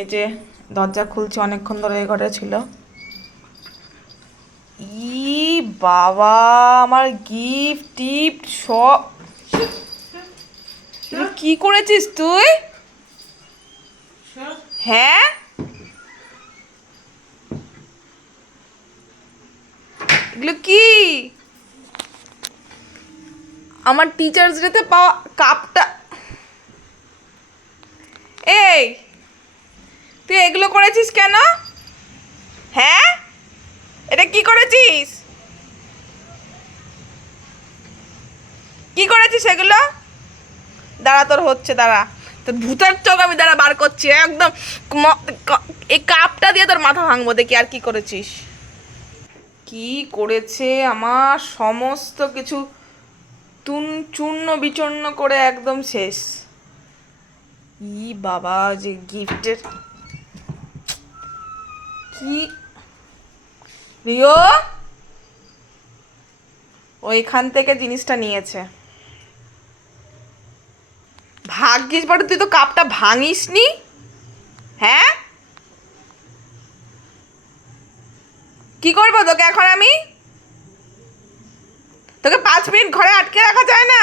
এই যে দরজা খুলছি, অনেকক্ষণ ধরে এই ঘরে ছিল। ই বাবা, আমার গিফট টিফট সব এগুলো কি করেছিস তুই? হ্যাঁ, এগুলো কি? আমার টিচার্স ডেতে পাওয়া কাপটা। এই, তুই এগুলো করেছিস কেন? হ্যাঁ, এটা কি করেছিস? কি করেছিস এগুলো? দাঁড়া, তোর হচ্ছে, দাঁড়া। তোর ভূতের চোখ আমি দাঁড়া বার করছি একদম। এই কাপটা দিয়ে তোর মাথা ভাঙবো, দেখি আর কি করেছিস। কি করেছে আমার সমস্ত কিছু চূর্ণ বিচূর্ণ করে একদম শেষ। ই বাবা, যে গিফটের কি! রিও ওইখান থেকে জিনিসটা নিয়েছে। ভাগ্যিস বটে তুই তো কাপটা ভাঙিসনি। হ্যাঁ, কি করবো তোকে এখন আমি? তোকে 5 মিনিট ঘরে আটকে রাখা যায় না?